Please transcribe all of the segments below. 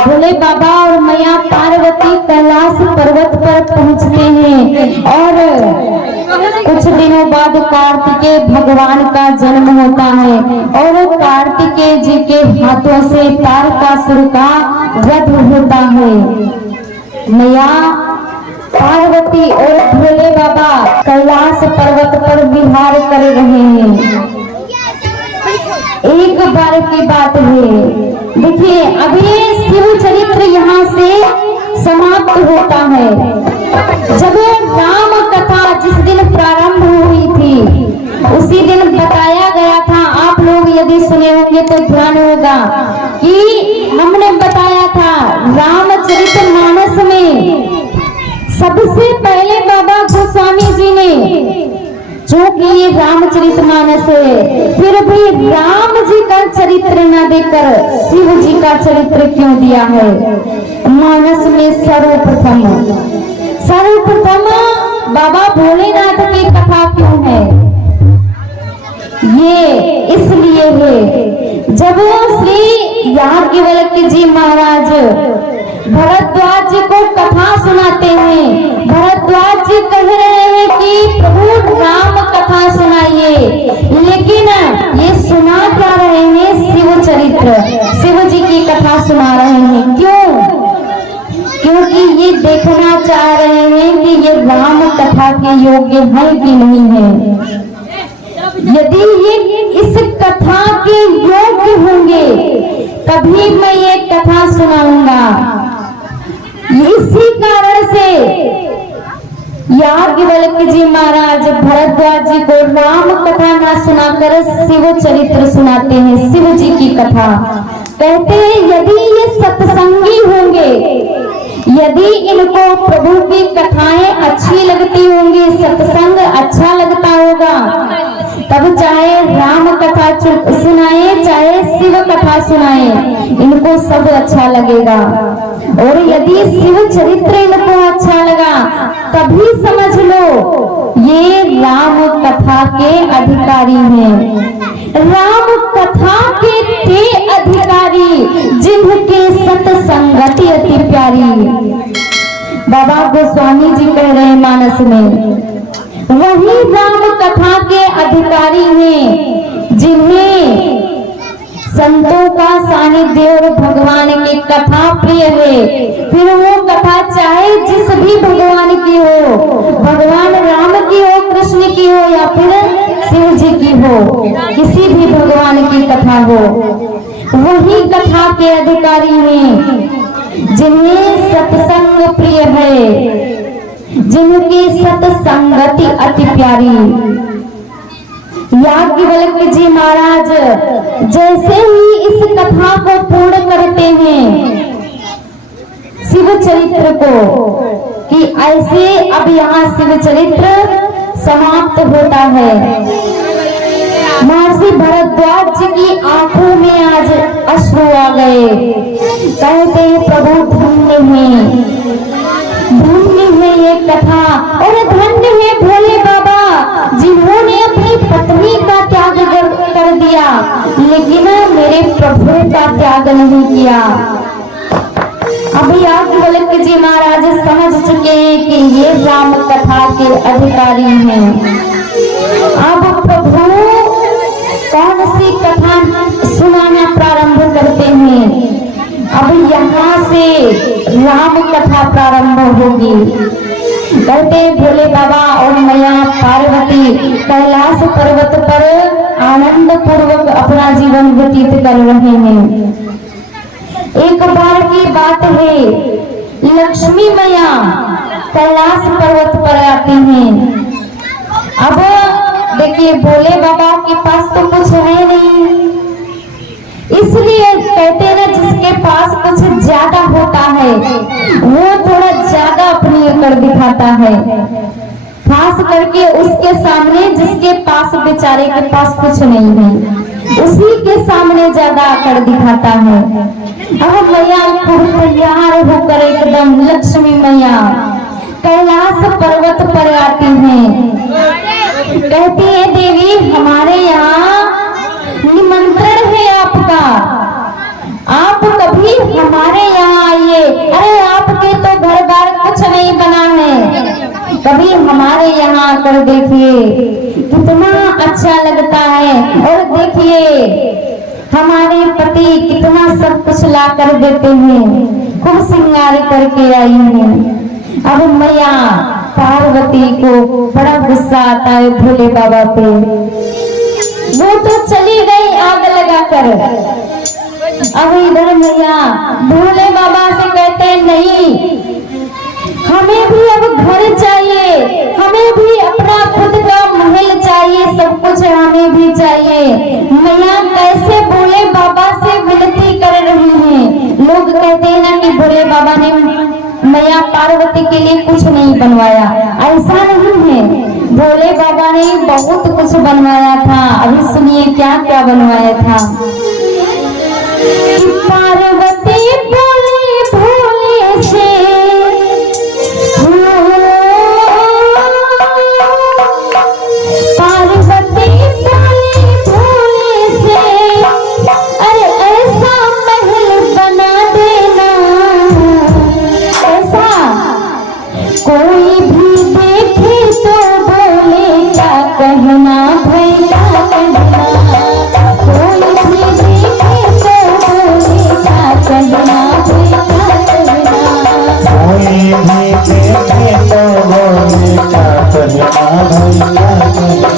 भोले बाबा और मैया पार्वती कैलाश पर्वत पर पहुंचते हैं और कुछ दिनों बाद कार्तिकेय भगवान का जन्म होता है और कार्तिकेय जी के हाथों से तारकासुर का वध होता है। मैया पार्वती और भोले बाबा कैलाश पर्वत पर विहार कर रहे हैं। एक बार की बात है, देखिए अभी शिव चरित्र यहाँ से समाप्त होता है। जब राम कथा जिस दिन प्रारंभ हुई थी उसी दिन बताया गया था, आप लोग यदि सुने होंगे तो ध्यान होगा कि हमने बताया था रामचरितमानस में सबसे पहले बाबा गोस्वामी जी ने, जो कि ये रामचरितमानस है, फिर भी राम जी का चरित्र न देकर शिव जी का चरित्र क्यों दिया है? मानस में सर्वप्रथम बाबा भोलेनाथ की कथा क्यों है? ये इसलिए है, जब श्री याज्ञवल्क्य जी महाराज भरद्वाज जी को कथा सुनाते हैं, भरद्वाज जी कह रहे हैं कि प्रभु राम कथा सुनाइए, लेकिन ये सुना क्या रहे हैं? शिव चरित्र, शिव जी की कथा सुना रहे हैं। क्यों? क्योंकि ये देखना चाह रहे हैं कि ये राम कथा के योग्य है कि नहीं है। यदि ये इस कथा के योग्य होंगे तभी मैं ये कथा सुनाऊंगा। इसी कारण से याज्ञवल्क्य जी महाराज भरद्वाज जी को राम कथा न सुनाकर शिव चरित्र सुनाते हैं, शिव जी की कथा। कहते हैं यदि ये सत्संगी होंगे, यदि इनको प्रभु की कथाएं अच्छी लगती होंगी, सत्संग अच्छा लगता होगा, तब चाहे राम कथा सुनाए चाहे शिव कथा सुनाए, इनको सब अच्छा लगेगा। और यदि शिव चरित्र इनको अच्छा लगा तभी समझ लो ये राम कथा के अधिकारी हैं। राम कथा के ते अधिकारी जिनके सत्संगति अति प्यारी। बाबा गोस्वामी जी कह रहे हैं मानस में, वही राम कथा के अधिकारी हैं जिन्हें संतों का सानिध्य और भगवान की कथा प्रिय है। फिर वो कथा चाहे जिस भी भगवान की हो, भगवान राम की हो, कृष्ण की हो या फिर शिव जी की हो, किसी भी भगवान की कथा हो, वही कथा के अधिकारी हैं जिन्हें सत्संग प्रिय है, जिनकी सत्संगति अति प्यारी। याज्ञवल्क्य जी महाराज जैसे ही इस कथा को पूर्ण करते हैं शिव चरित्र को, कि ऐसे अब यहाँ शिव चरित्र समाप्त होता है। महर्षि भरद्वाज जी की आंखों में आज अश्रु आ गए। कहते हैं प्रभु धन्य है ये कथा, और धन्य है भोले बाबा जिन्होंने अपनी पत्नी का त्याग कर दिया, लेकिन मेरे प्रभु का त्याग नहीं किया। अभी याज्ञवल्क्य जी महाराज समझ चुके हैं कि ये राम कथा के अधिकारी हैं। अब प्रभु कौन सी कथा सुनाना प्रारंभ करते हैं? अब यहाँ से राम कथा प्रारंभ होगी। कहते भोले बाबा और मैया पार्वती कैलाश पर्वत पर आनंद पूर्वक अपना जीवन व्यतीत कर रहे हैं। एक बार की बात है, लक्ष्मी मैया कैलाश पर्वत पर आती हैं। अब देखिए भोले बाबा के पास तो कुछ है नहीं, इसलिए कहते हैं जिसके पास कुछ ज्यादा होता है वो थोड़ा ज्यादा अपनी अकड़ दिखाता है, खास करके उसके सामने जिसके पास बेचारे के पास कुछ नहीं है उसी के सामने ज्यादा अकड़ दिखाता है। अब मैया खूब तैयार होकर एकदम लक्ष्मी मैया कैलाश पर्वत पर आती हैं। कहती है देवी हमारे यहाँ निमंत्रण है आपका, आप कभी हमारे यहाँ कभी हमारे यहाँ आकर देखिए, कितना अच्छा लगता है। और देखिए हमारे पति कितना सब कुछ ला कर देते हैं, खूब श्रृंगार करके आई हैं। अब मैया पार्वती को बड़ा गुस्सा आता है भोले बाबा पे। वो तो चली गई आग लगाकर। अब इधर मैया भोले बाबा से कहते हैं नहीं, हमें भी अब घर चाहिए, हमें भी अपना खुद का महल चाहिए, सब कुछ हमें भी चाहिए। मैया कैसे भोले बाबा से विनती कर रही हैं। लोग कहते हैं ना कि भोले बाबा ने मैया पार्वती के लिए कुछ नहीं बनवाया, ऐसा नहीं है। भोले बाबा ने बहुत कुछ बनवाया था। अभी सुनिए क्या क्या बनवाया था। पार्वती बोली भोले से, पार्वती बोली भोले से, अरे ऐसा महल बना देना, ऐसा कोई भी देखे तो बोले क्या कहना भैया कहना, कोई भी देखे तो बोले क्या कहना भैया कहना, कोई भी देखे तो बोले क्या कहना भैया कहना,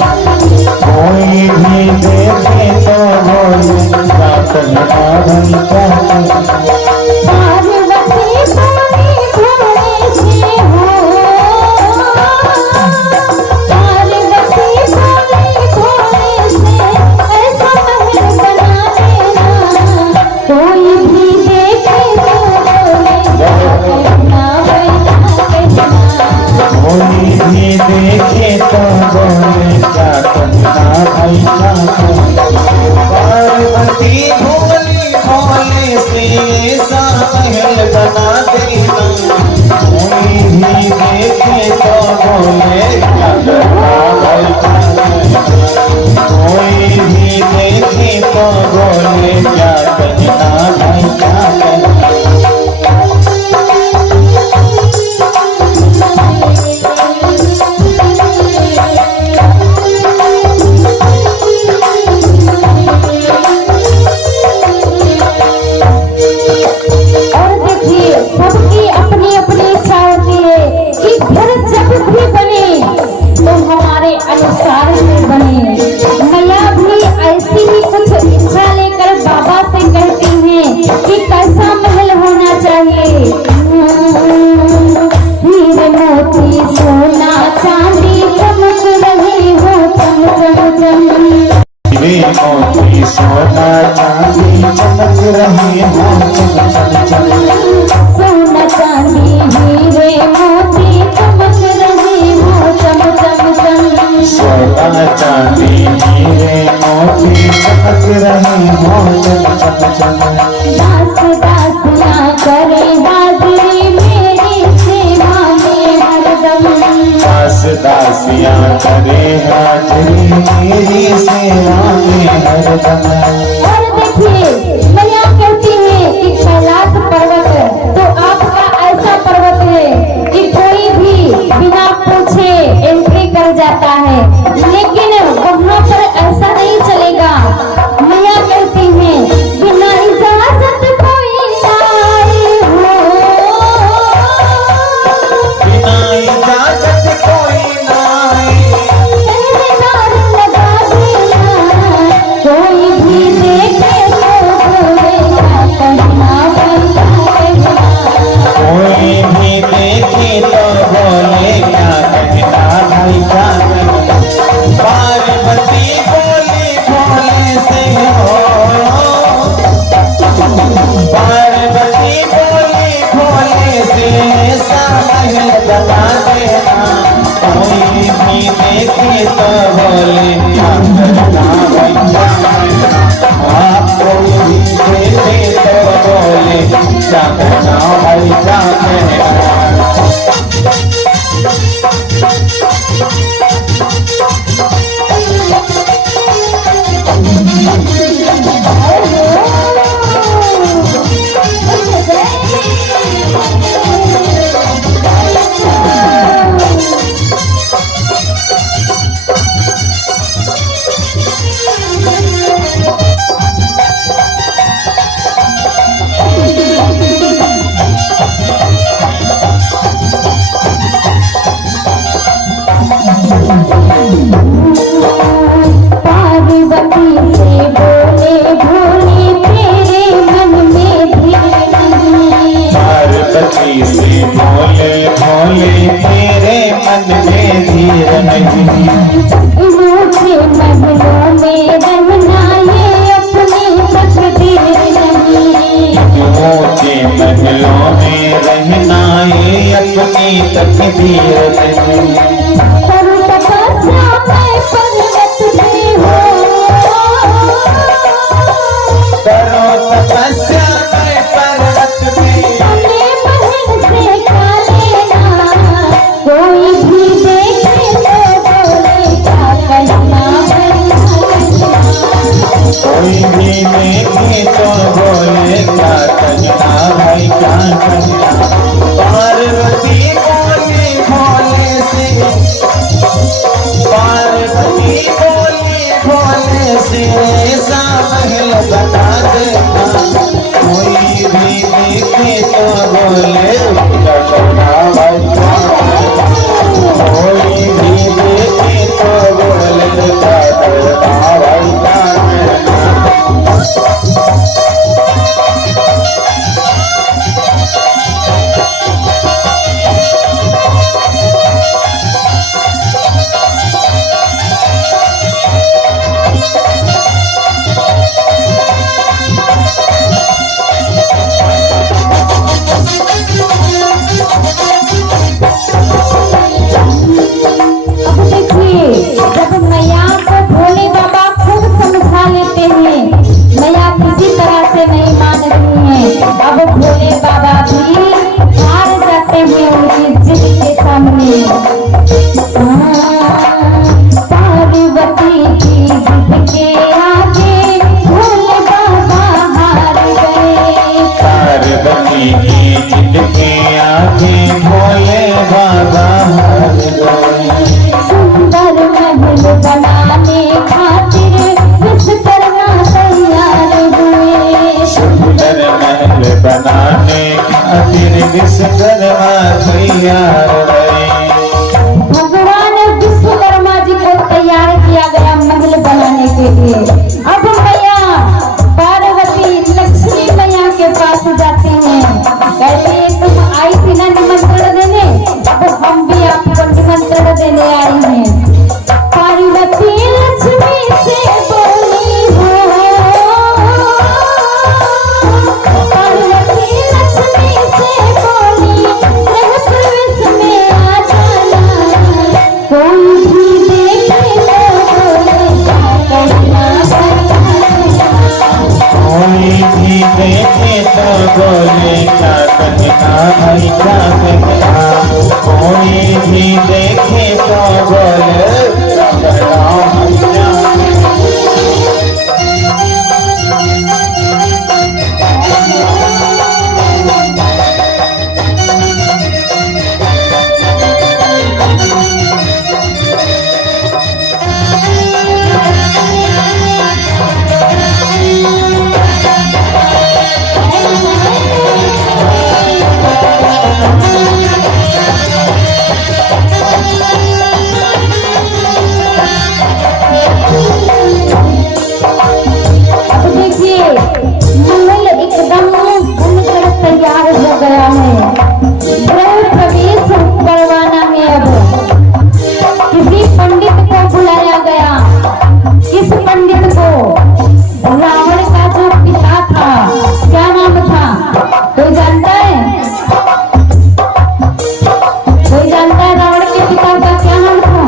कोई भी देखे तो बोले क्या कहना भैया कहना। पार्वती बोली भोले से हो, पार्वती बोली भोले से, ऐसा महल बना देना, कोई भी देखे तो बोले क्या कहना भैया कहना, कोई भी देखे तो बोले क्या कहना भैया कहना। पार्वती भोली भोले से ऐसा महल बना देना, कोई भी देखे तो बोले क्या कहना भैया कहना, कोई भी देखे तो बोले क्या कहना भैया कहना। और देखिए सबकी अपनी अपनी इच्छा होती है कि घर जब भी बने तो हमारे अनुसार में बने। मैया भी ऐसी ही कुछ इच्छा लेकर बाबा से कहती हैं कि कैसा महल होना चाहिए। हीरे मोती सोना चांदी चमक रहे हो चम चम चम, हीरे मोती सोना चांदी चमक रहे हो चम चम चम, सोना चांदी हीरे मोती चमक रहे हो चम चम चम, सोना चांदी हीरे मोती चमक रहे हो चम चम चम। दास दासियां करे हाजिरी मेरी सेवा में हरदम, दास दासियां करे हाजिरी मेरी सेवा में हरदम। और देखिए मैया कहती है कि कैलाश पर्वत तो आपका ऐसा पर्वत है कि कोई भी बिना पूछे एंट्री कर जाता है, लेकिन वहाँ पर ऐसा नहीं चलेगा। मैया कहती है बिना इजाजत कोई आए हो, बिना इजाजत कोई ना आए, पहरेदार लगा देना, कोई भी देखे तो बोले क्या कहना भैया कहना, कोई भी देखे तो बोले क्या कहना भैया कहना। पार्वती बोली भोले से हो, पार्वती बोली भोले से ऐसा महल बना देना, कोई भी देखे तो बोले क्या कहना भैया कहना। आप कोई भी देखे तो बोले क्या कहना भैया कहना। ऊंचे महलों में रहना ये अपनी तकदीर नहीं। करूं तपस्या मैं पर्वत पे हो, करो तपस्या मैं पर्वत पे, अपने महल से खा लेना, कोई भी देखे तो बोले क्या कहना कोई भी देखे तो बोले क्या कहना भाई क्या कहना। पार्वती बोली भोले से, पार्वती बोली भोले से ऐसा महल बना देना, कोई भी देखे तो बोले क्या कहना भाई क्या कहना। कोई भी देखे तो बोले क्या कहना भाई क्या कहना। अब देखिए, जब मैया को भोले बाबा खूब समझा लेते हैं, मैया किसी तरह से नहीं मान रही है। अब भोले बाबा भी हार जाते हैं उनकी जिद के सामने। पार्वती की जिद के आगे भोले बाबा हार गए। पार्वती की जिद के आगे भोले बाबा हार गए। सुंदर महल बनाने खातिर विश्वकर्मा तैयार हुए। सुंदर महल बनाने खातिर विश्वकर्मा तैयार हुए। भगवान विश्वकर्मा जी को तैयार किया गया महल बनाने के लिए। अब मैया पार्वती लक्ष्मी मैया के पास जाते हैं, कहते हैं तुम आई थी ना निमंत्रण देने, अब हम भी आपको निमंत्रण देने आई हैं। पार्वती लक्ष्मी से बोली हो, पार्वती लक्ष्मी से बोली गृह प्रवेश में आ जाना, कोई भी देखे तो बोले क्या कहना कोई भी देखे तो बोले क्या कहना भाई क्या कहना। कोई भी देखे तो बोले क्या कहना भाई क्या अब देखिए, महल एकदम बनकर तैयार हो गया है। गृह प्रवेश करवाना है। अब किसी पंडित को बुलाया गया। किस पंडित को? रावण का जो पिता था, क्या नाम था? कोई जानता है? कोई जानता है रावण के पिता का क्या नाम था?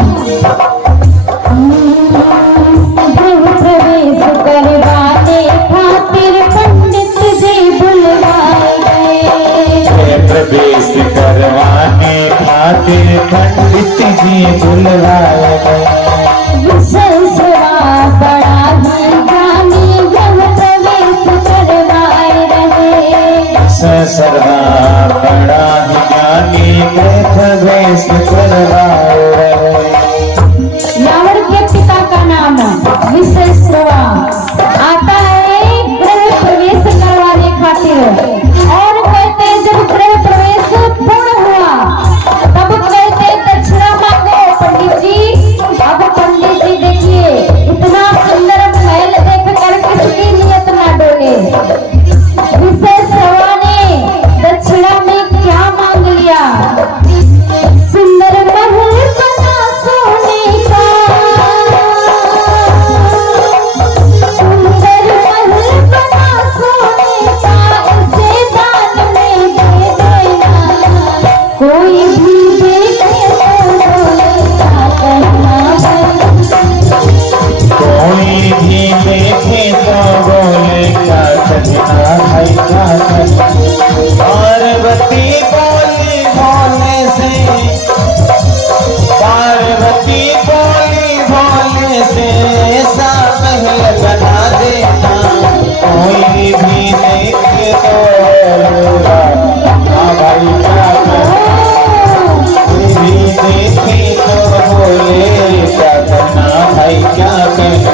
गृह प्रवेश करवाने खातिर पंडित जी बुलवाए गए। प्रवेश करवाने खातिर पंडित जी बुलवाए गए। विशेषवा बड़ा ही ज्ञानी गृह प्रवेश करवाए रहे। सर्वा बड़ा ही ज्ञानी गृह प्रवेश करवाए रहे। रावण के पिता का नाम विशेषवा आता है गृह प्रवेश करवाने खातिर। और कहते हैं जब गृह प्रवेश पूर्ण हुआ तब कहते हैं दक्षिणा मांगो पंडित जी। अब पंडित जी देखिए, इतना सुंदर महल देख कर किसकी नियत ना डोले। विशेषवा ने दक्षिणा में क्या मांग लिया? सुंदर महल बोलेगा हाँ भाई क्या भी देखे तो बोले क्या करना भाई क्या कहना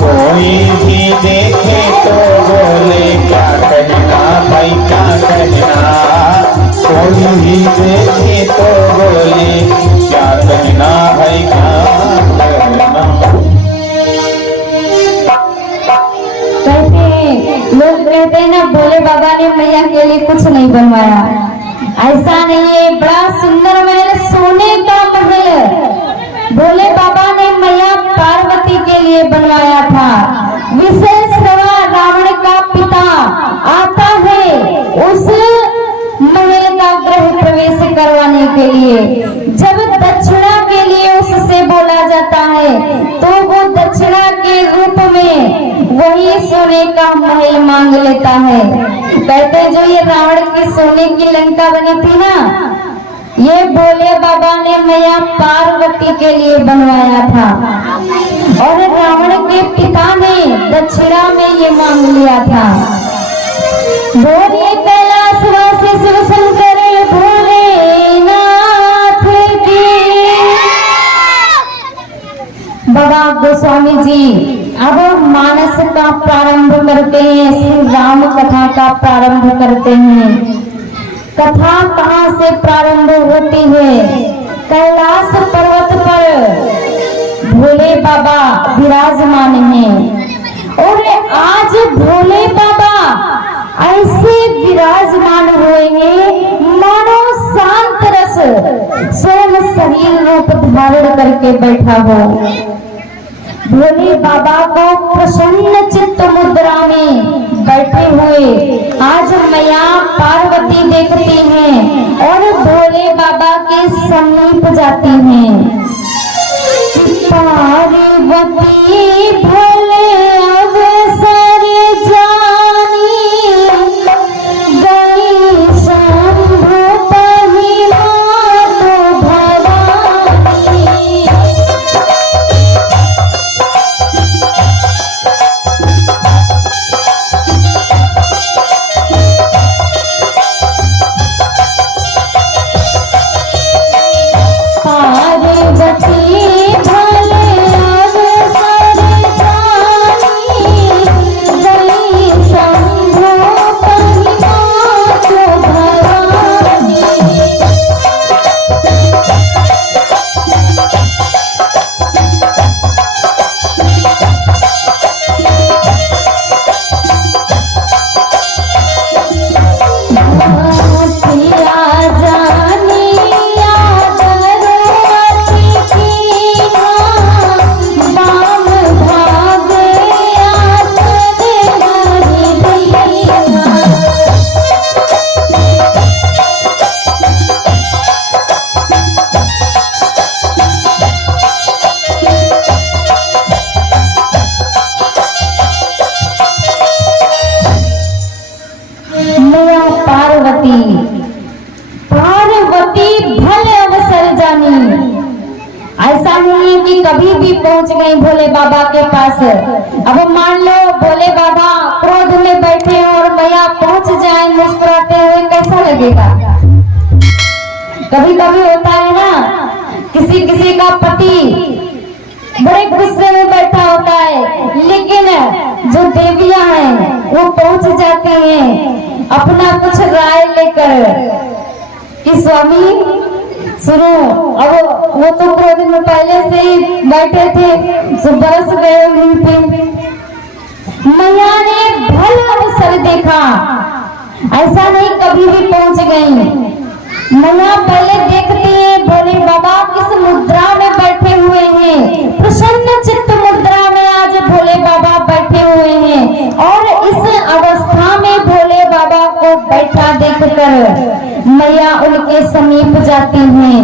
कोई भी देखे तो बोले क्या कहना भाई क्या कहना कोई भी देखे तो बोले क्या कहना भाई क्या कहना। लोग कहते हैं ना भोले बाबा ने मैया के लिए कुछ नहीं बनवाया, ऐसा नहीं है। बड़ा सुंदर महल, सोने का महल भोले बाबा ने मैया पार्वती के लिए बनवाया था। विशेष रवा रावण का पिता आता है उस महल का गृह प्रवेश करवाने के लिए। जब दक्षिणा के लिए उससे बोला जाता है तो वो दक्षिणा के रूप में वही सोने का महल मांग लेता है। कहते जो ये रावण की सोने की लंका बनी थी ना, ये भोले बाबा ने मैया पार्वती के लिए बनवाया था और रावण के पिता ने दक्षिणा में ये मांग लिया था। बोलिए कैलाशवासी शिव शंकर भोलेनाथ की। बाबा गोस्वामी जी अब मानस का प्रारंभ करते हैं, श्री राम कथा का प्रारंभ करते हैं। कथा कहाँ से प्रारंभ होती है? कैलाश पर्वत पर भोले बाबा विराजमान हैं और आज भोले बाबा ऐसे विराजमान हुए हैं मानो शांत रस स्वयं शरीर रूप धारण करके बैठा हो। भोले बाबा को प्रसन्न चित्त मुद्रा में बैठे हुए आज मैया पार्वती देखती हैं और भोले बाबा के समीप जाती हैं। पार्वती भोले अवसर जानी गई शंभु पहिला तो भवानी। पार्वती भले अवसर जानी। ऐसा नहीं है कि कभी भी पहुंच गई भोले बाबा के पास। अब मान लो भोले बाबा क्रोध में बैठे और मैया पहुंच जाए मुस्कुराते हुए, कैसा लगेगा? कभी कभी होता है ना, किसी किसी का पति बड़े गुस्से में बैठा होता है, लेकिन जो देवियां हैं वो पहुंच जाती हैं अपना कुछ राय लेकर कि स्वामी सुनो। अब वो तो क्रोध में पहले से ही बैठे थे, तो बरस गए उन्हीं पे। मैया ने भल अवसर देखा, ऐसा नहीं कभी भी पहुंच गई। मैया पहले देखती है भोले बाबा किस मुद्रा में बैठे हुए हैं। प्रसन्न चित्त मुद्रा में आज भोले बाबा बैठे हुए हैं और इस अवस्था में भोले बाबा को बैठा देखकर मैया उनके समीप जाती हैं।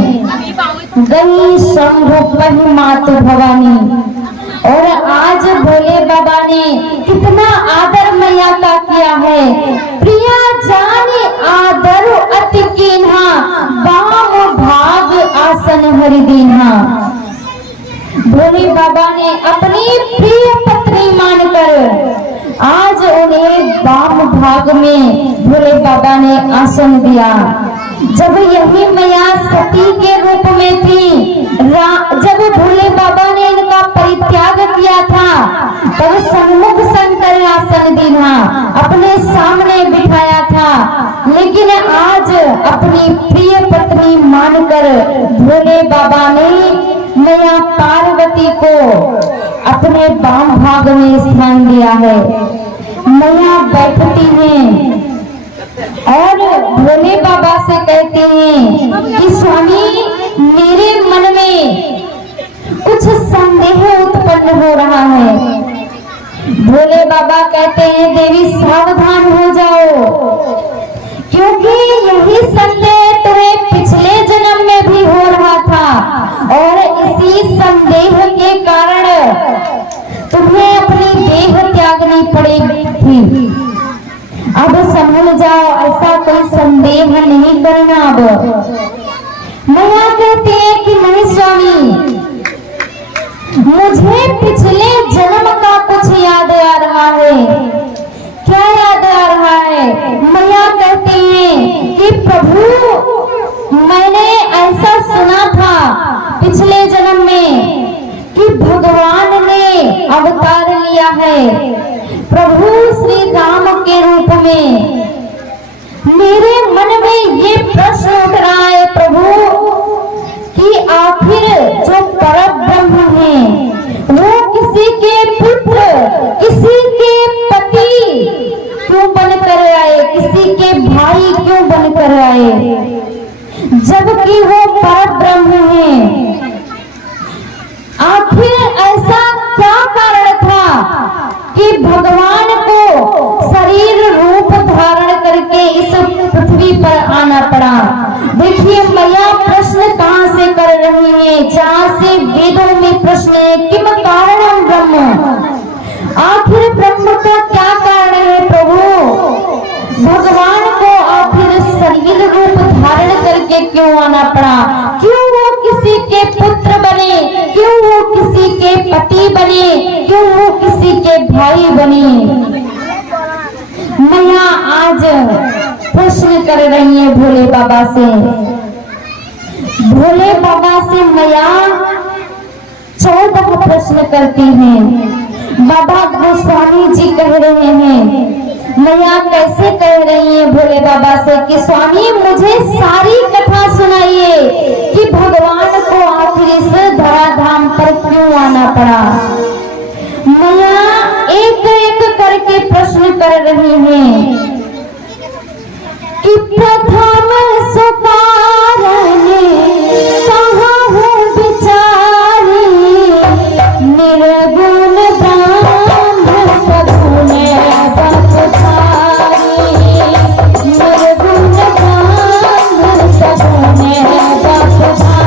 गई शंभु पहि मातु भवानी। और आज भोले बाबा ने कितना आदर मैया का किया है। प्रिया जानी आदर अति कीन्हा, बाम भाग आसन हरि दीन्हा। भोले बाबा ने अपनी प्रिय पत्नी मानकर आज उन्हें वाम भाग में भोले बाबा ने आसन दिया। जब यही मैया सती के रूप में थी, जब भोले बाबा ने इनका परित्याग किया था, तब सन्मुख शंकर आसन दीना अपने सामने बिठाया था। लेकिन आज अपनी प्रिय पत्नी मानकर भोले बाबा ने मैया पार्वती को अपने वाम भाग में स्थान दिया है। मैया बैठती हैं और भोले बाबा से कहते हैं कि स्वामी, मेरे मन में कुछ संदेह उत्पन्न हो रहा है। भोले बाबा कहते हैं देवी सावधान हो जाओ, क्योंकि यही संदेह तुम्हें पिछले जन्म में भी हो रहा था और इसी संदेह के कारण तुम्हें अपनी देह त्यागनी पड़ेगी। अब समझ जाओ, ऐसा कोई संदेह नहीं करना। अब मैया कहते हैं कि नहीं स्वामी, मुझे पिछले जन्म का कुछ याद आ रहा है। क्या याद आ रहा है? मैया कहते हैं कि प्रभु, मैंने ऐसा सुना था पिछले जन्म में कि भगवान ने अवतार लिया है प्रभु श्री राम के रूप में। मेरे मन में ये प्रश्न उठ रहा है प्रभु कि आखिर जो परब्रह्म है वो किसी के पुत्र, किसी के पति क्यों बनकर आए, किसी के भाई क्यों बनकर आए, जबकि वो परब्रह्म है। आखिर ऐसा क्या कारण था कि भगवान को शरीर रूप धारण करके इस पृथ्वी पर आना पड़ा? देखिए मैया प्रश्न कहां से कर रही है, जहां से वेदों में प्रश्न है, किम कारणम ब्रह्म, आखिर ब्रह्म का क्या कारण है प्रभु? भगवान को आखिर शरीर रूप धारण करके क्यों आना पड़ा? क्यों वो किसी के पुत्र बने, क्यों वो किसी के पति बने, क्यों वो किसी के भाई बने? मैया आज प्रश्न कर रही है भोले बाबा से। भोले बाबा से मैया 14 प्रश्न करती हैं। बाबा गोस्वामी जी कह रहे हैं, मैया कैसे कह रही है भोले बाबा से कि स्वामी मुझे सारी कथा सुनाइए कि भगवान को आखिर इस धराधाम पर क्यों आना पड़ा। मैया एक एक करके प्रश्न कर रही हैं कि प्रथम सुकारण कहाँ हो बिचारी, निर्गुण ब्रह्म सगुण बपधारी, निर्गुण ब्रह्म सगुण बपधारी।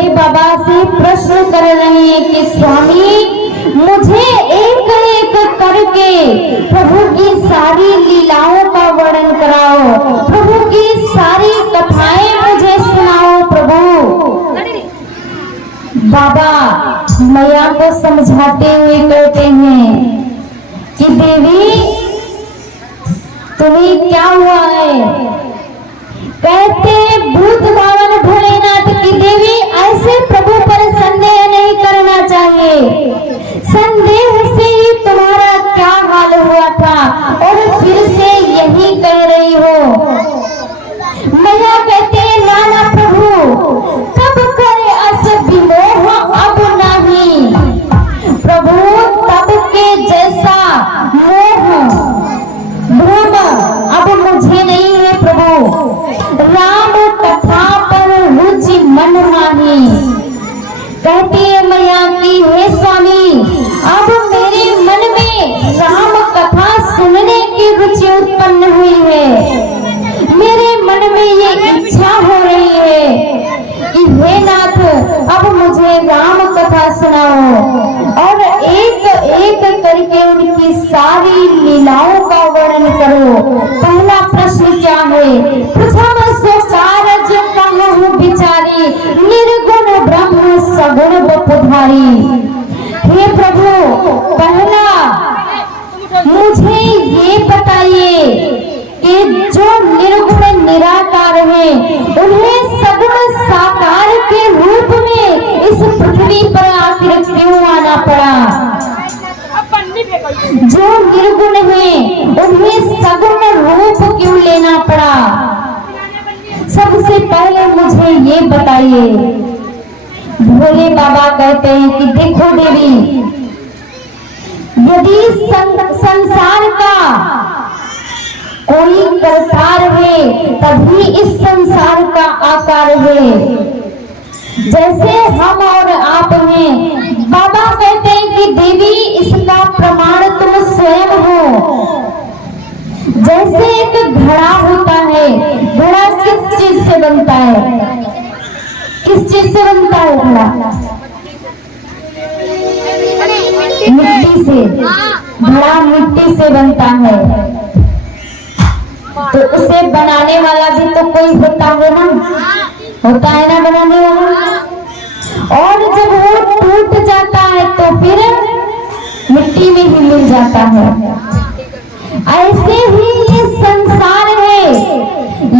भोले बाबा से प्रश्न कर रहे हैं कि स्वामी मुझे एक एक करके प्रभु की सारी लीलाओं का वर्णन कराओ, प्रभु की सारी कथाएं मुझे सुनाओ प्रभु। बाबा मैया को समझाते हुए कहते हैं कि देवी तुम्हें क्या हुआ है? कहते भूत भावन भोलेनाथ की देवी ऐसे प्रभु पर संदेह नहीं करना चाहिए, संदेह से ही तुम्हारा क्या हाल हुआ था और फिर से यही कह रही हो। मैया कहते नाना प्रभु कब करे अस विमोह अब नहीं, प्रभु तब के जैसा मोह भ्रम अब मुझे नहीं है प्रभु। राम कथा पर रुचि मन माही। कहती है मैया की हे स्वामी अब मेरे मन में राम कथा सुनने की रुचि उत्पन्न हुई है। मेरे मन में ये इच्छा हो रही है कि हे नाथ अब मुझे राम कथा सुनाओ और एक एक करके उनकी सारी लीलाओं का वर्णन करो। पहला प्रश्न क्या है? प्रथम सोचारज कहूँ बिचारी, निर्गुण ब्रह्म सगुण बपुधारी। हे प्रभु पहला मुझे ये बताइए कि जो निर्गुण निराकार है उन्हें सगुण साकार के रूप में इस पृथ्वी पर आखिर क्यों आना पड़ा? जो निर्गुण है उन्हें सगुण रूप क्यों लेना पड़ा? सबसे पहले मुझे ये बताइए। भोले बाबा कहते हैं कि देखो देवी यदि संसार का कोई करतार है तभी इस संसार का आकार है। जैसे हम और आप हैं, बाबा कहते हैं कि देवी इसका प्रमाण तुम स्वयं हो। जैसे एक घड़ा होता है, घड़ा किस चीज से बनता है? किस चीज से बनता है घड़ा? मिट्टी से। घड़ा मिट्टी से बनता है तो उसे बनाने वाला भी तो कोई होता है ना, होता है ना बनाने वाला। और जब वो टूट जाता है तो फिर मिट्टी में ही मिल जाता है। ऐसे ही ये संसार है,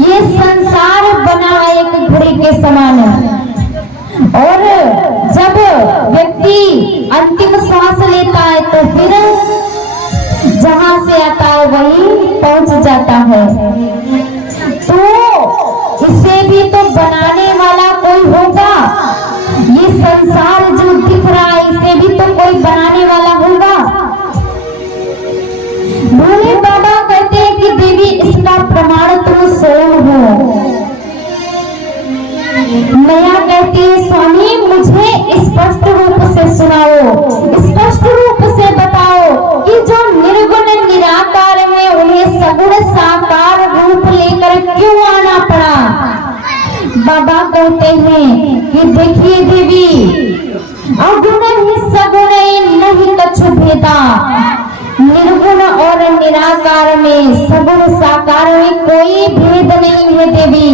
ये संसार बना एक घड़ी के समान। और जब व्यक्ति अंतिम श्वास लेता है तो फिर जहां से आता है वहीं पहुंच जाता है। तो इसे भी तो बनाने वाला कोई होगा। ये संसार जो दिख रहा है इसे भी तो कोई बनाने वाला होगा। भोले बाबा कहते हैं कि देवी इसका प्रमाण तुम स्वयं हो। मैया कहती है स्वामी मुझे स्पष्ट रूप से सुनाओ, स्पष्ट रूप से बताओ कि जो निर्गुण निराकार है उन्हें सगुण साकार रूप लेकर क्यों आना पड़ा? बाबा कहते हैं कि देखिए देवी अगुण ही सगुण नहीं कछु भेदा। निर्गुण और निराकार में सगुण साकार में कोई भेद नहीं है देवी।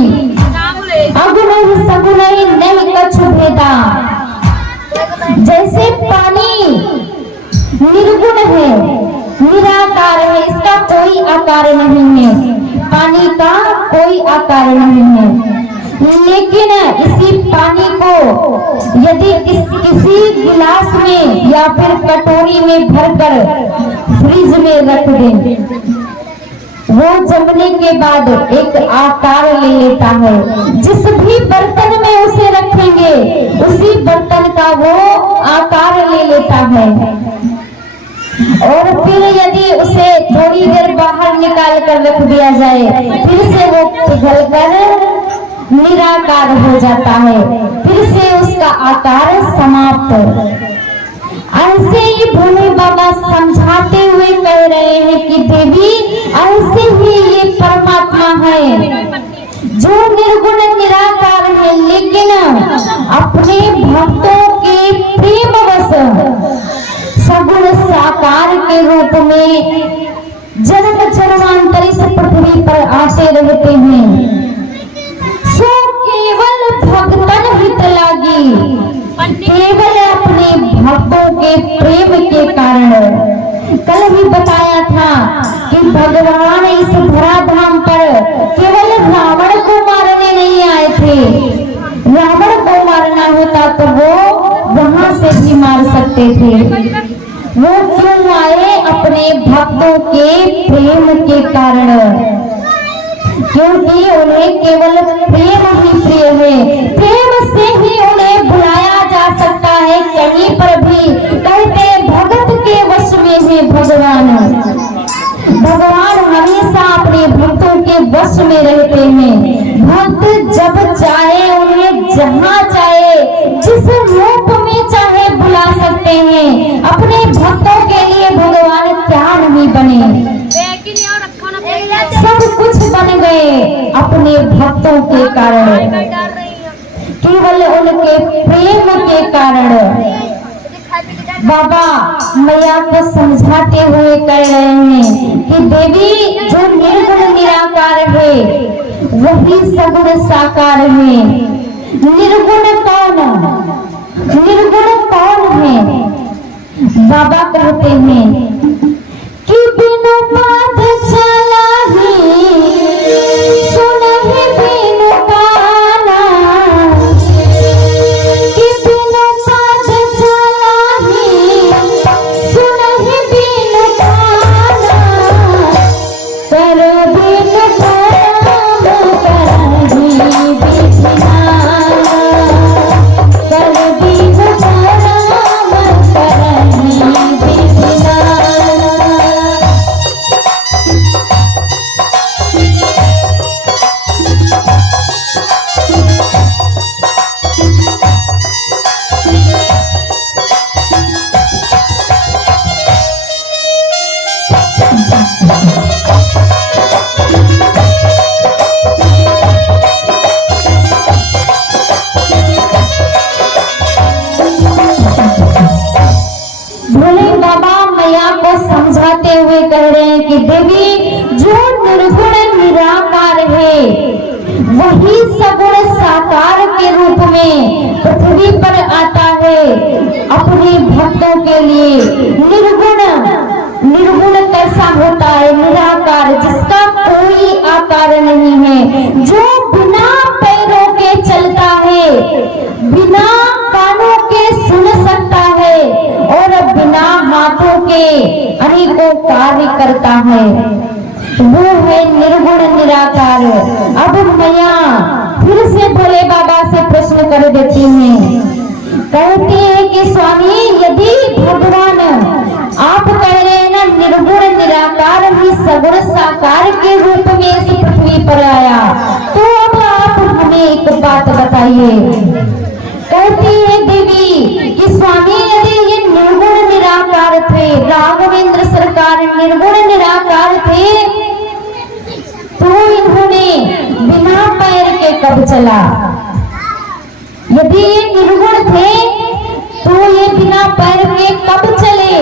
अगुण ही सगुण नहीं कछु भेदा। जैसे पानी निर्गुण है, निराकार है, इसका कोई आकार नहीं है, पानी का कोई आकार नहीं है। लेकिन इसी पानी को यदि किसी गिलास में या फिर कटोरी में भरकर फ्रिज में रख दें, वो जमने के बाद एक आकार ले लेता है। जिस भी बर्तन में उसे रखेंगे उसी बर्तन का वो आकार ले लेता है। और फिर यदि उसे थोड़ी देर बाहर निकाल कर रख दिया जाए फिर से वो पिघलकर निराकार हो जाता है, फिर से उसका आकार समाप्त। ऐसे ही भोले बाबा समझाते हुए कह रहे हैं कि देवी ऐसे ही ये परमात्मा है जो निर्गुण निराकार है, लेकिन अपने भक्तों के प्रेमवश सगुण साकार के रूप में जन्म जन्मांतर इस पृथ्वी पर आते रहते हैं। सो केवल भक्तन हित लागी, केवल अपने भक्तों के प्रेम के कारण। कल भी बताया था कि भगवान इस धराधाम पर केवल रावण को मारने नहीं आए थे। रावण को मारना होता तो वो वहां से भी मार सकते थे। वो क्यों आए? अपने भक्तों के प्रेम के कारण, क्योंकि उन्हें केवल प्रेम ही प्रिय है। प्रेम से ही उन्हें बुलाया जा सकता है कहीं पर भी। कहते भगत के वश में है भगवान। भगवान हमेशा अपने भक्तों के वश में रहते हैं। भक्त जब चाहे उन्हें जहाँ चाहे जिस रूप में चाहे बुला सकते हैं। अपने भक्तों के लिए भगवान क्या नहीं बने, सब कुछ बन गए अपने भक्तों के कारण, केवल उनके प्रेम के कारण। बाबा मैया को समझाते हुए कह रहे हैं कि देवी जो निर्गुण निराकार है वही सगुण साकार है। निर्गुण कौन? निर्गुण कौन है? बाबा कहते हैं कि बिनु पाद चला ही सुनहि बिनु काना, कि बिनु पाद चला ही सुनहि बिनु काना, कर बिनु काम करहि बिधिनाना, कर बिनु काम करहि बिधिनाना। भोले बाबा मैया को समझाते हुए कह रहे हैं कि देवी जो निर्गुण निराकार है वही सगुण साकार के रूप में पृथ्वी पर आता है अपने भक्तों के लिए। निर्गुण, निर्गुण कैसा होता है? निराकार, जिसका कोई आकार नहीं है, जो बिना पैरों के चलता है, बिना कानों के सुन सकता है और बिना हाथों के अनेकों कार्य करता है, वो है निर्गुण निराकार। अब मैया फिर से भोले बाबा से प्रश्न कर देती हैं। कहते हैं कि स्वामी यदि भगवान आप कह रहे हैं ना निर्गुण निराकार ही सगुण साकार के रूप में इस पृथ्वी पर आया, तो अब आप हमें एक बात बताइए। कहती है देवी कि स्वामी यदि ये निर्गुण निराकार थे, राघवेंद्र सरकार निर्गुण निराकार थे, तो इन्होंने बिना पैर के कब चला? यदि ये निर्गुण थे तो ये बिना पैर के कब चले?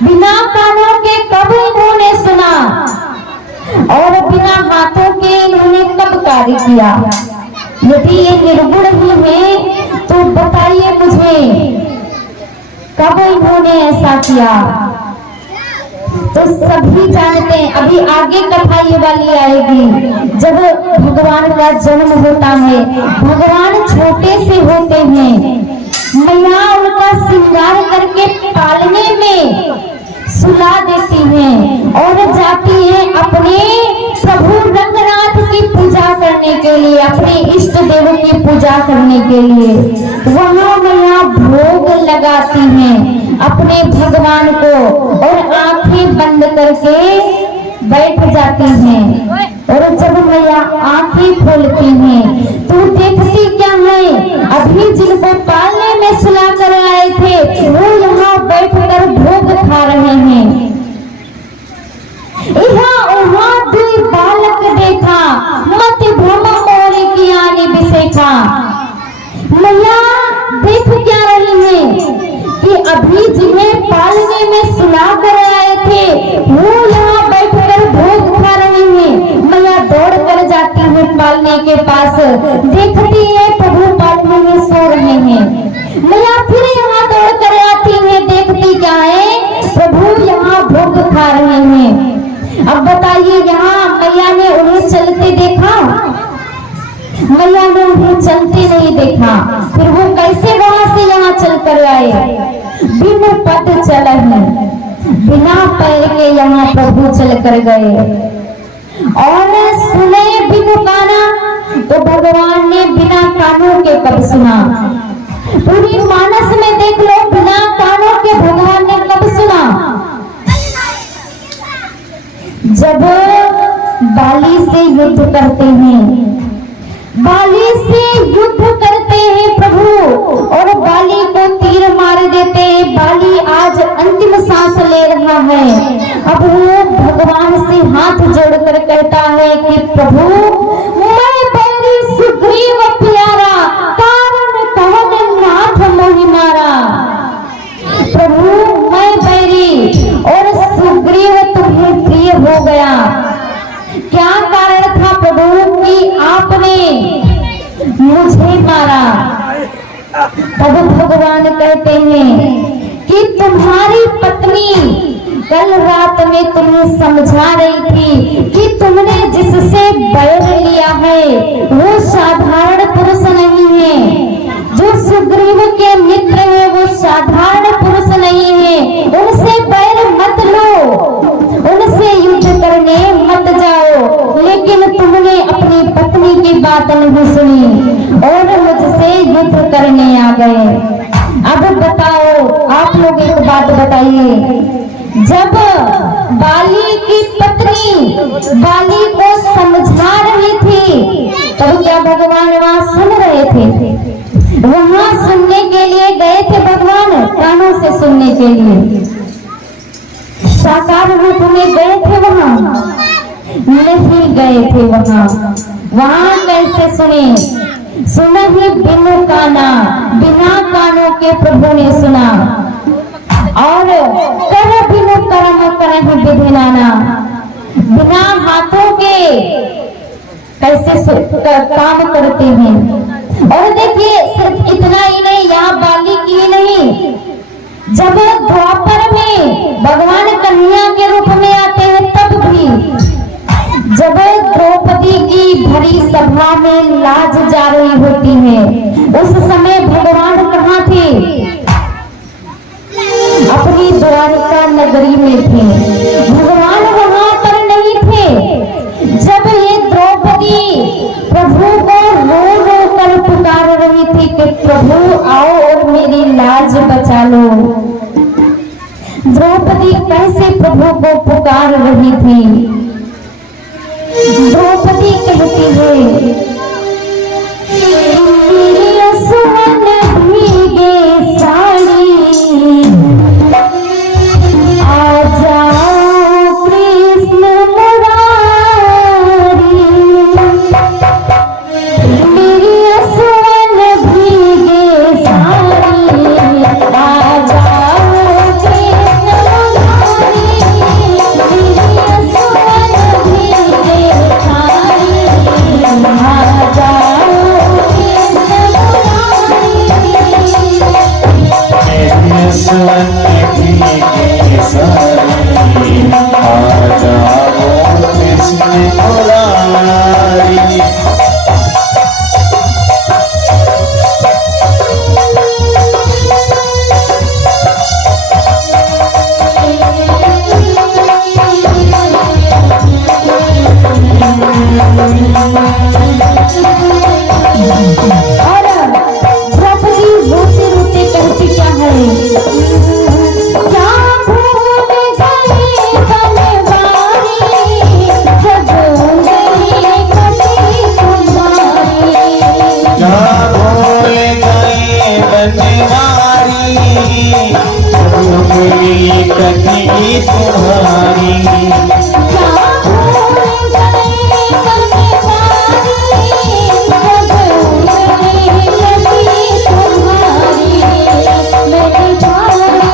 बिना कानों के कब इन्होंने सुना? और बिना हाथों के इन्होंने कब कार्य किया? यदि ये निर्गुण ही है तो बताइए मुझे कब इन्होंने ऐसा किया? तो सभी जानते हैं। अभी आगे कथा ये वाली आएगी जब भगवान का जन्म होता है। भगवान छोटे से होते हैं, मैया उनका श्रृंगार करके पालने में सुला देती हैं और जाती हैं अपने प्रभु रंगनाथ की पूजा करने के लिए, अपने इष्ट देव की पूजा करने के लिए। वहां मैया भोग लगाती हैं अपने भगवान को और आंखें बंद करके बैठ जाती हैं। और जब मैया आंखें खोलती हैं तो देखती क्या है? अभी जिनको पालने में सुला कर आए थे वो यहाँ बैठकर भोग खा रहे हैं। यहाँ वहाँ दुई बालक देखा, मत भ्रम मोरे की आने बिसेखा। अभी जिन्हें पालने में सुला कर आए थे वो यहाँ बैठकर भोग खा रहे हैं। मैया दौड़ कर जाती है पालने के पास, देखती है प्रभु पालने में सो रहे हैं। मैया फिर यहाँ दौड़ कर आती है, देखती क्या है, प्रभु यहाँ भोग खा रहे हैं। अब बताइए, यहाँ मैया ने उन्हें चलते देखा? मैया ने उन्हें चलते नहीं देखा। फिर वो कैसे वहां से यहाँ चल कर आए? बिना पद चलहि, बिना पैर के यहाँ प्रभु चल कर गए। और सुने बिनु काना, तो भगवान ने बिना कानों के कब सुना? पूरी मानस में देख लो, बिना कानों के भगवान ने कब सुना? जब बाली से युद्ध करते हैं, बाली से युद्ध करते हैं प्रभु, और बाली को तीर मार देते हैं। बाली आज अंतिम सांस ले रहा है। अब वो भगवान से हाथ जोड़कर कहता है कि प्रभु, मैं बैरी सुग्रीव प्यारा, कारण कवन नाथ मोहि मारा। प्रभु, मैं बैरी और सुग्रीव तुम्हें प्रिय हो गया। क्या कारण था प्रभु कि आपने मुझे मारा? तब भगवान कहते हैं कि तुम्हारी पत्नी कल रात में तुम्हें समझा रही थी कि तुमने जिससे बैर लिया है वो साधारण पुरुष नहीं है। जो सुग्रीव के मित्र है वो साधारण पुरुष नहीं है। उनसे बैर मत लो, उनसे युद्ध करने मत जाओ। लेकिन तुमने अपनी पत्नी की बात नहीं सुनी और मुझसे युद्ध करने आ गए। अब बताओ, आप लोग एक बात बताइए, जब बाली की पत्नी बाली को समझा रही थी तब क्या भगवान वहां सुन रहे थे? वहां सुनने के लिए गए थे भगवान, कानों से सुनने के लिए साकार रूप में गए थे? वहां नहीं गए थे। वहां कैसे सुने? सुना ही बिनु काना, बिना कानों के प्रभु ने सुना। और कर बिनु कर्म करहि विधि नाना, बिना हाथों के कैसे काम करते हैं। और देखिए, सिर्फ इतना ही नहीं, यहाँ बाली की ही नहीं, जब द्वापर में भगवान कन्हैया के रूप में आते हैं तब भी, जब द्रौपदी की भरी सभा में लाज जा रही होती है, उस समय भगवान कहाँ थे? अपनी द्वारिका नगरी में थे। भगवान वहां पर नहीं थे। जब ये द्रौपदी प्रभु को रो रो कर पुकार रही थी कि प्रभु आओ और मेरी लाज बचा लो, द्रौपदी कैसे प्रभु को पुकार रही थी? द्रौपदी कहती है, मेरी असुवन भीगे साड़ी, आ जाओ कृष्ण मुरारी। मेरी असुवन भीगे साड़ी, आ जाओ कृष्ण मुरारी। मेरी असुवन भीगे साड़ी, आ जाओ कृष्ण मुरारी। सुवन भीगे साड़ी, आ जाओ कृष्ण मुरारी। और द्रौपदी रोते रोते कहती क्या है? क्या भूल गए बनवारी, जब गई कटी तुम्हारी। क्या भूल गए बनवारी, जब गई कटी तुम्हारी। क्या भूल गए बनवारी, जब गई कटी तुम्हारी। मेरी बारी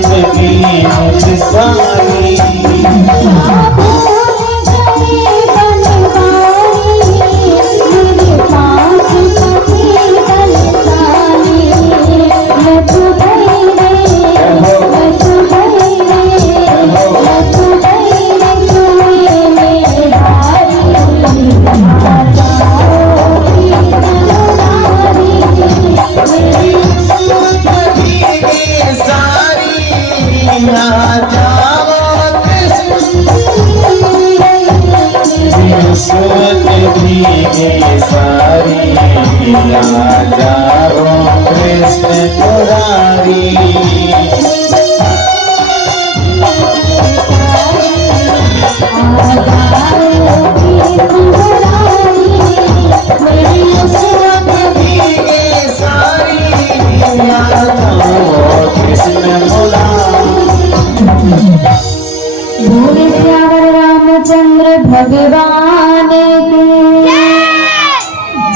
जिंदगी मुझ सारी सारी आ जाओ कृष्ण मुरारी भूरि श्यावर रामचंद्र भगवान के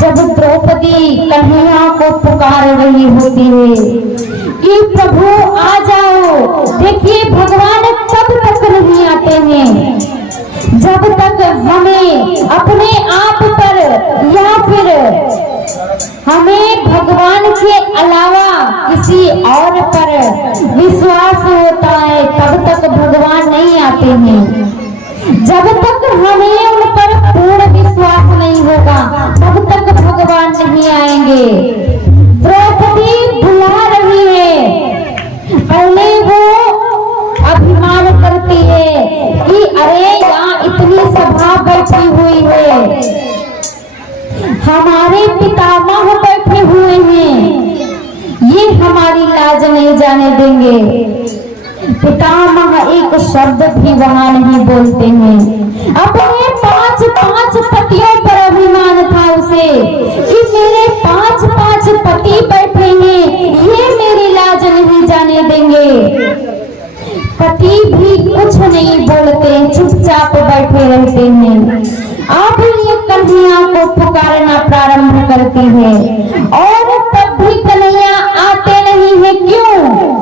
जब द्रौपदी कन्हैया को पुकार रही होती है कि प्रभु आ जाओ, देखिए भगवान कब तक नहीं आते हैं, जब तक हमें अपने आप पर या फिर हमें भगवान के अलावा किसी और पर विश्वास होता है, तब तक भगवान नहीं आते हैं। जब तक हमें उन पर पूर्ण विश्वास नहीं होगा, तब तक भगवान नहीं आएंगे। द्रौपदी बुला रही है, पहले वो अभिमान करती है कि अरे यहाँ इतनी सभा बैठी हुई है, हमारे पितामह बैठे हुए हैं, ये हमारी लाज नहीं जाने देंगे। पितामह एक शब्द भी वहां नहीं बोलते हैं। अपने पांच पतियों पर अभिमान था उसे कि मेरे पांच पति बैठे हैं, ये मेरी लाज नहीं जाने देंगे। पति भी कुछ नहीं बोलते, चुपचाप बैठे रहते हैं। अब ये कन्हैया को पुकारना प्रारंभ करती है और तब भी कन्हैया आते नहीं है। क्यों?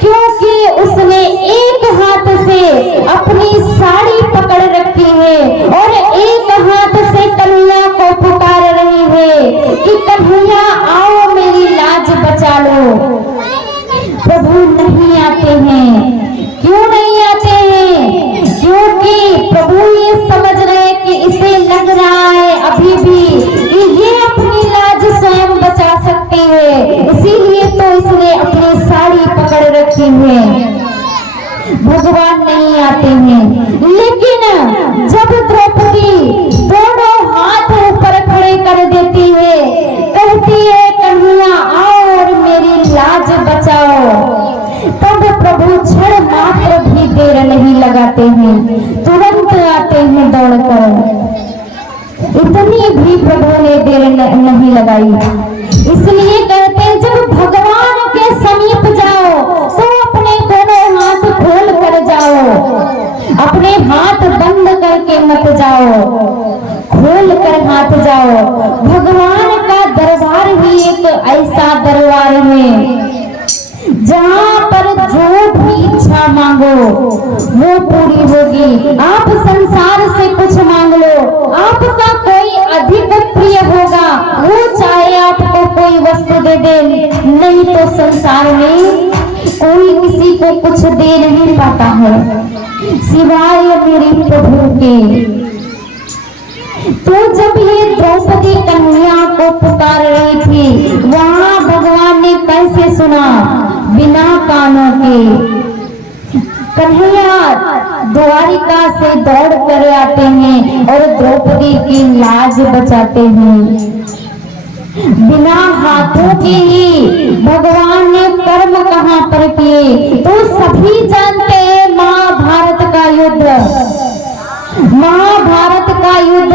क्योंकि उसने एक हाथ से अपनी साड़ी पकड़ रखी है और एक हाथ से कन्हैया को पुकार रही है कि कन्हैया आओ, मेरी लाज बचा लो। प्रभु नहीं आते हैं। क्यों नहीं आते हैं? क्योंकि प्रभु ये समझ रहे कि इसे लग रहा है अभी भी कि ये अपनी लाज स्वयं बचा सकती है, इसीलिए तो इसने अपनी साड़ी पकड़ रखी है। भगवान नहीं आते हैं। लेकिन जब द्रौपदी दोनों हाथ ऊपर खड़े कर देती है, कहती है कन्हैया आओ और मेरी लाज बचाओ, तब प्रभु क्षण मात्र भी देर नहीं लगाते हैं, तुरंत आते हैं दौड़कर। इतनी भी प्रभु ने देर नहीं लगाई। इसलिए कहते हैं जब भगवान के समीप जाओ तो अपने दोनों हाथ खोल कर जाओ, अपने हाथ बंद करके मत जाओ, खोल कर हाथ जाओ। भगवान का दरबार ही एक ऐसा दरबार है जहाँ पर जो भी इच्छा मांगो वो पूरी होगी। आप संसार से कुछ मांग लो, आपका कोई अधिक प्रिय होगा, वो चाहे आपको कोई वस्तु दे दे, नहीं तो संसार में कोई किसी को कुछ दे नहीं पाता है सिवाय मेरे प्रभु के। तो जब ये द्रौपदी कन्हैया को पुकार रही थी, वहां भगवान ने कैसे सुना? बिना कानों के। कन्हैया द्वारिका से दौड़ कर आते हैं और द्रौपदी की लाज बचाते हैं। बिना हाथों के ही भगवान ने कर्म कहां पर किए, तो सभी जानते हैं महाभारत का युद्ध। महाभारत का युद्ध,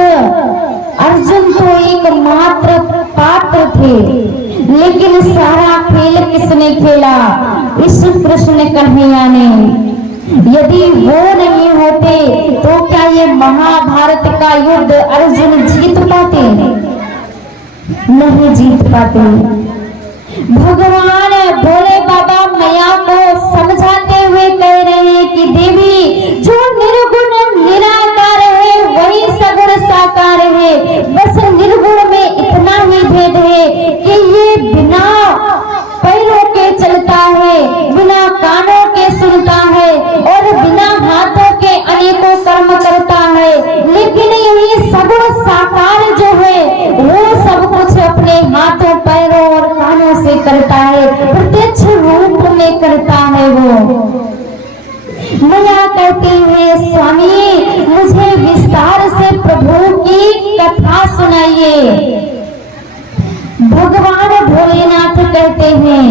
अर्जुन तो एकमात्र पात्र थे, लेकिन सारा खेल किसने खेला? इस कृष्ण कन्हैया ने। यदि वो नहीं होते तो क्या ये महाभारत का युद्ध अर्जुन जीत पाते? नहीं जीत पाते। भगवान भोले बाबा मैया को समझाते हुए कह रहे हैं कि देवी जो निर्गुण निराकार है वही सगुण साकार है। बस निर्गुण में इतना ही भेद है कि ये बिना पैरों के चलता है, बिना कानों के सुनता है और बिना हाथों के अनेकों कर्म करता है। लेकिन यही सगुण साकार जो है वो सब कुछ अपने हाथों पैरों और कानों से करता है, प्रत्यक्ष रूप में करता है। वो मैया कहती है स्वामी मुझे विस्तार से प्रभु की कथा सुनाइए। भगवान भोलेनाथ कहते हैं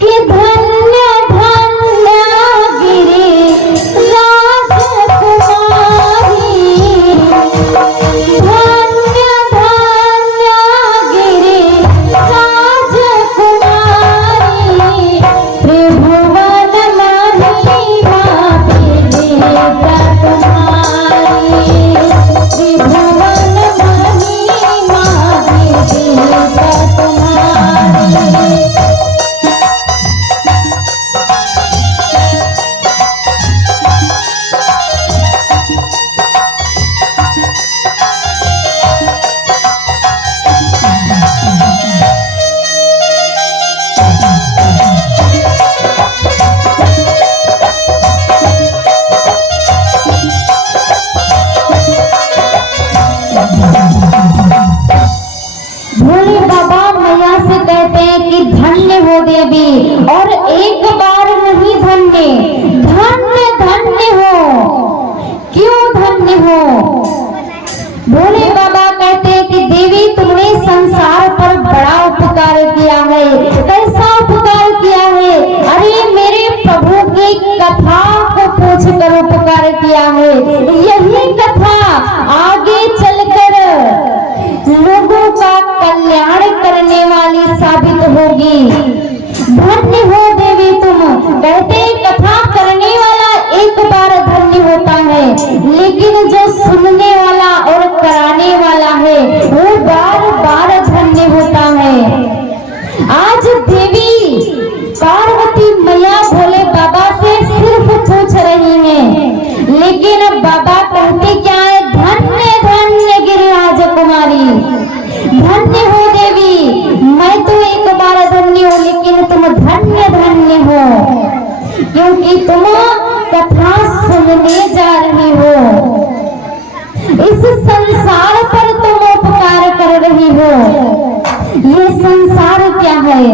कि धन्य धन्य गिरि राजकुमारी, धन्य धन्य गिरि राजकुमारी, त्रिभुवन महिमा विदिता तुम्हारी, त्रिभुवन महिमा विदिता तुम्हारी। भोले बाबा मैया से कहते हैं कि धन्य हो देवी, और एक बार नहीं धन्य, धन्य धन्य हो। क्यों धन्य हो? भोले बाबा कहते हैं कि देवी तुमने संसार पर बड़ा उपकार किया है। कैसा उपकार किया है? अरे मेरे प्रभु की कथा को पूछकर उपकार किया है। यही कथा आगे चलकर लोगों का कल्याण करने वाली साबित होगी। धन्य हो देवी तुम। कहते कथा करने वाला एक बार धन्य होता है, लेकिन जो सुनने वाला और कराने वाला है वो बार बार धन्य होता है। आज देवी पार्वती मैया भोले बाबा से सिर्फ पूछ रही हैं, लेकिन बाबा कहते क्या है? धन्य धन्य गिरिराज कुमारी, धन्य हो देवी। मैं तो एक बार धन्य हूँ, लेकिन तुम धन्य धन्य हो, क्योंकि तुम कथा सुनने जा रही हो। इस संसार पर तुम उपकार कर रही हो। ये संसार क्या है?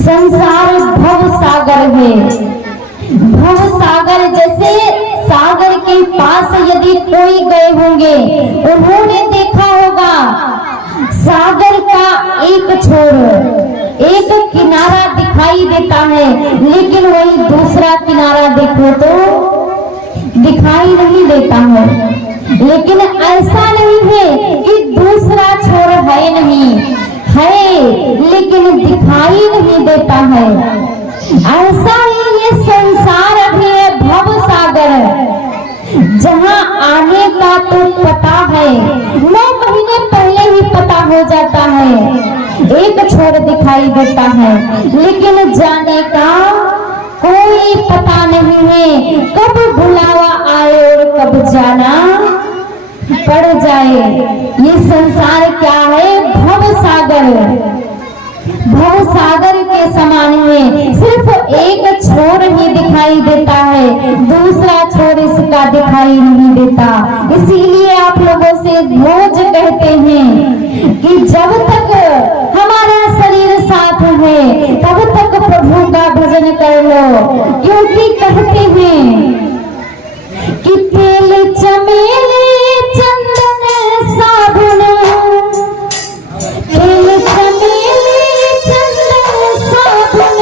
संसार भव सागर है। भव सागर जैसे सागर के पास यदि कोई गए होंगे, उन्होंने देखा होगा सागर का एक छोर, एक किनारा दिखाई देता है, लेकिन वही दूसरा किनारा देखो तो दिखाई नहीं देता है। लेकिन ऐसा नहीं है कि दूसरा छोर है नहीं, है लेकिन दिखाई नहीं देता है। ऐसा ही ये संसार भी है, भव सागर, जहाँ आने का तो पता है, 9 महीने पहले ही पता हो जाता है, एक छोर दिखाई देता है, लेकिन जाने का कोई पता नहीं है। कब बुलावा आए और कब जाना पड़ जाए। ये संसार क्या है? भव सागर। भव सागर के समान है, सिर्फ एक छोर ही दिखाई देता है, दूसरा छोर इसका दिखाई नहीं देता। इसीलिए आप लोगों से रोज कहते हैं कि जब तक हमारा शरीर साथ है तब तक प्रभु का भजन कर लो, क्योंकि कहते हैं कि तेल चमेली चंदन साबुन, तेल चमेली चंदन साबुन,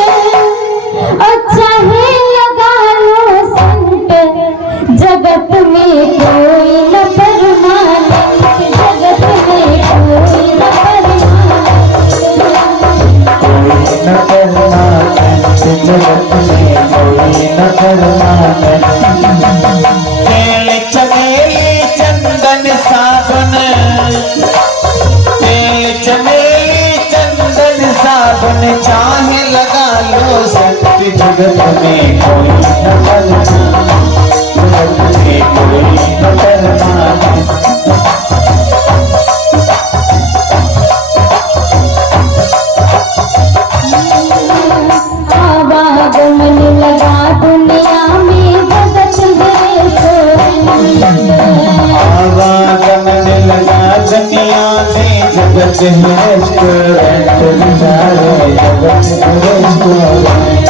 और चाहे लगा लो संत, जगत में कोई न परमानंद, जगत में कोई न परमानंद, कोई न परमानंद, जगत में कोई न परमानंद। जगत में कोई न बलवान, जगत में कोई न बलवान। आवागमन लगा दुनिया में जगत है आवागमन लगा दुनिया में जगत है रेस्टोरेंट, बिचारे जगत है रेस्टोरेंट।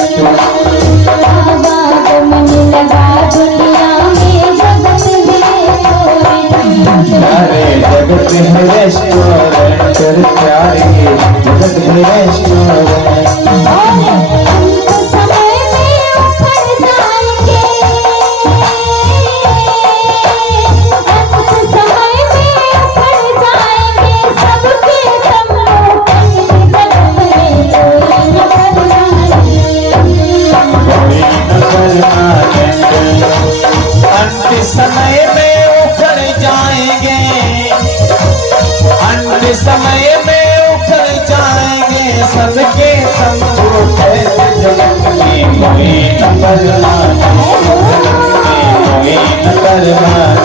आवागमन लगा दुनिया में जगत है प्यारे जगत है रेस्टोरेंट, प्यारे जगत है रेस्टोरेंट। समय में उखड़ जाएंगे, अंत समय में उखड़ जाएंगे सबके सब लोग। जगत में कोई न बलवान, जगत में कोई न बलवान।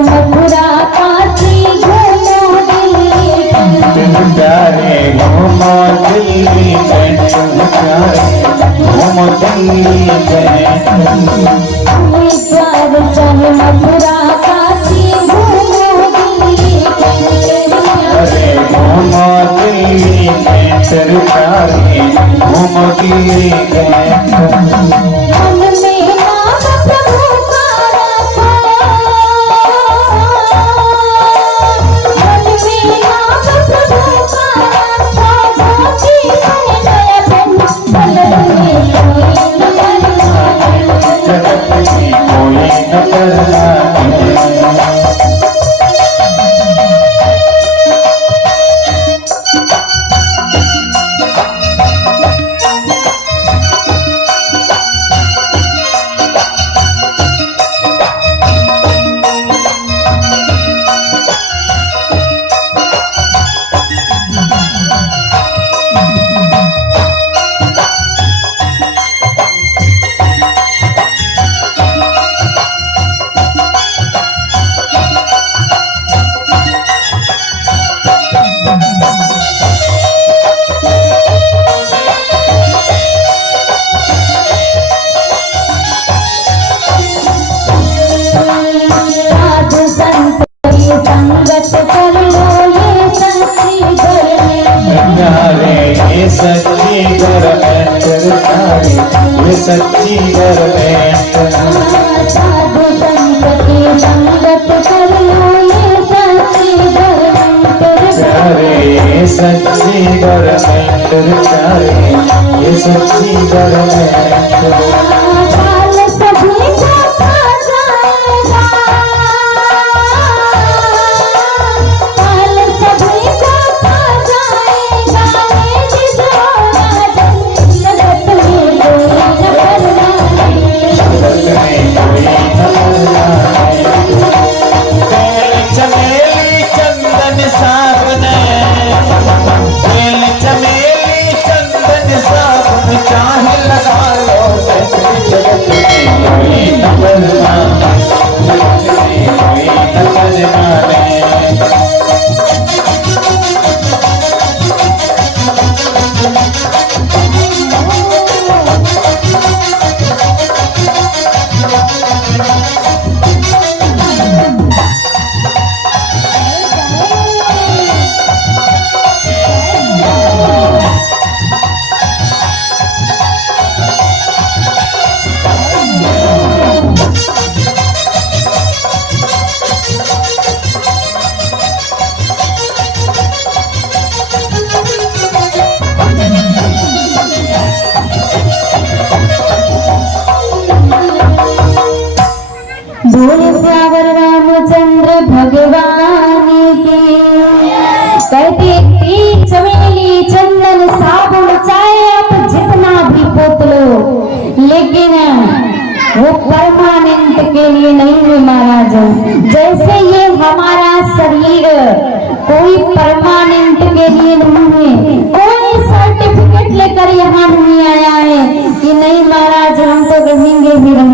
मथुरा काशी घूमो प्यारे घूमो दिल्ली में, प्यारे घूमो दिल्ली में। प्यार चल मथुरा काशी घूमो दिल्ली अरे घूमो दिल्ली में, तेरे प्यारे घूमो दिल्ली में। मन में नाम प्रभु का रखो, मन में नाम प्रभु का रखो, ज्योति है नया बन, जगत में कोई न बलवान, जगत में कोई न बलवान। साधु संत की संगत कर लो, ये सच्ची गरमेंट, प्यारे ये सच्ची गवर्नमेंट, प्यारे ये सच्ची गवर्नमेंट। साधु संत की संगत कर लो, ये सच्ची गरमेंट, प्यारे ये सच्ची गवर्नमेंट, प्यारे ये सच्ची गवर्नमेंट। काल सभी को खा जाएगा, काल सभी को खा जाएगा, ये जिजोरा जगत में कोई न बलवान, जगत में कोई न बलवान। तेल चमेली चंदन साबुन, तेल चमेली चंदन साबुन, चाहे लगा लो जगत कहते तेल चमेली चंदन साबुन चाहे आप जितना भी पोत लो, लेकिन वो परमानेंट के लिए नहीं है महाराज। जैसे ये हमारा शरीर कोई परमानेंट के लिए नहीं है, कोई सर्टिफिकेट लेकर यहाँ नहीं आया है कि नहीं महाराज हम तो रहेंगे ही रहेंगे।